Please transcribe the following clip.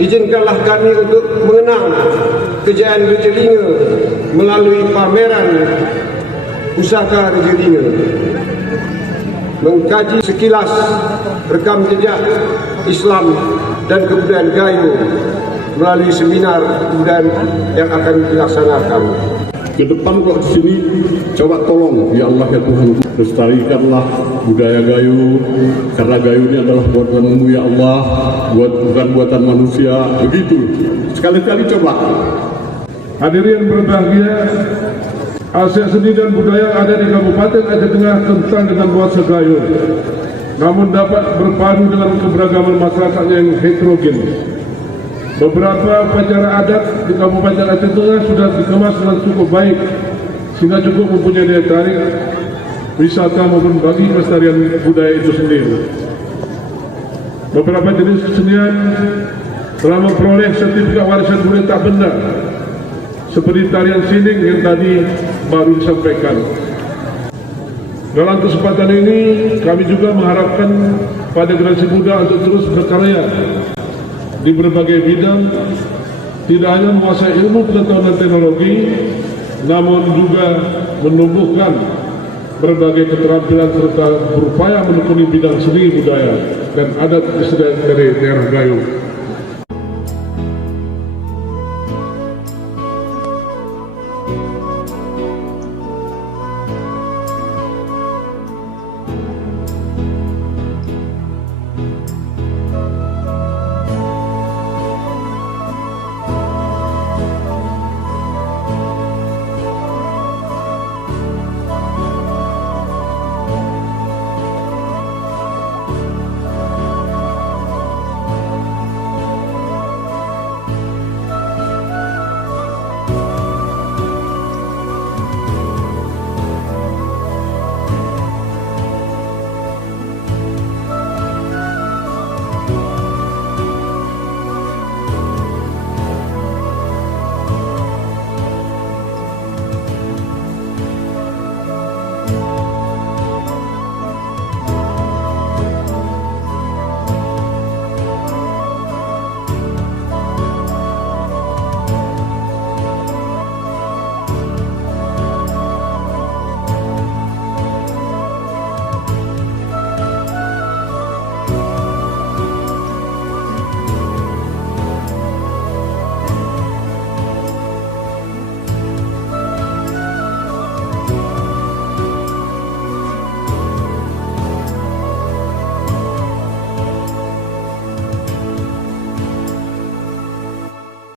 Izinkanlah kami untuk mengenang kejayaan Raja Linga melalui pameran pusaka Raja Linga, mengkaji sekilas rekam jejak Islam dan kebudayaan Gayo melalui seminar kebudayaan yang akan dilaksanakan. Ke depan kalau di sini coba tolong ya Allah ya Tuhan, lestarikanlah budaya Gayo, karena Gayo ini adalah buatanmu ya Allah, bukan buatan manusia. Begitu sekali-kali coba. Hadirin berbahagia, aset seni dan budaya yang ada di Kabupaten Aceh Tengah tentang dengan nuansa Gayo, namun dapat berpadu dengan keberagaman masyarakat yang heterogen. Beberapa upacara adat di Kabupaten Aceh Tengah sudah dikemas dengan cukup baik, sehingga cukup mempunyai daya tarik wisata maupun bagi pelestarian budaya itu sendiri. Beberapa jenis kesenian telah memperoleh sertifikat warisan budaya tak benda, seperti tarian sining yang tadi baru disampaikan. Dalam kesempatan ini, kami juga mengharapkan pada generasi muda untuk terus berkarya di berbagai bidang, tidak hanya menguasai ilmu pengetahuan dan teknologi, namun juga menumbuhkan berbagai keterampilan serta berupaya menekuni bidang seni budaya dan adat istiadat dari daerah Gayo.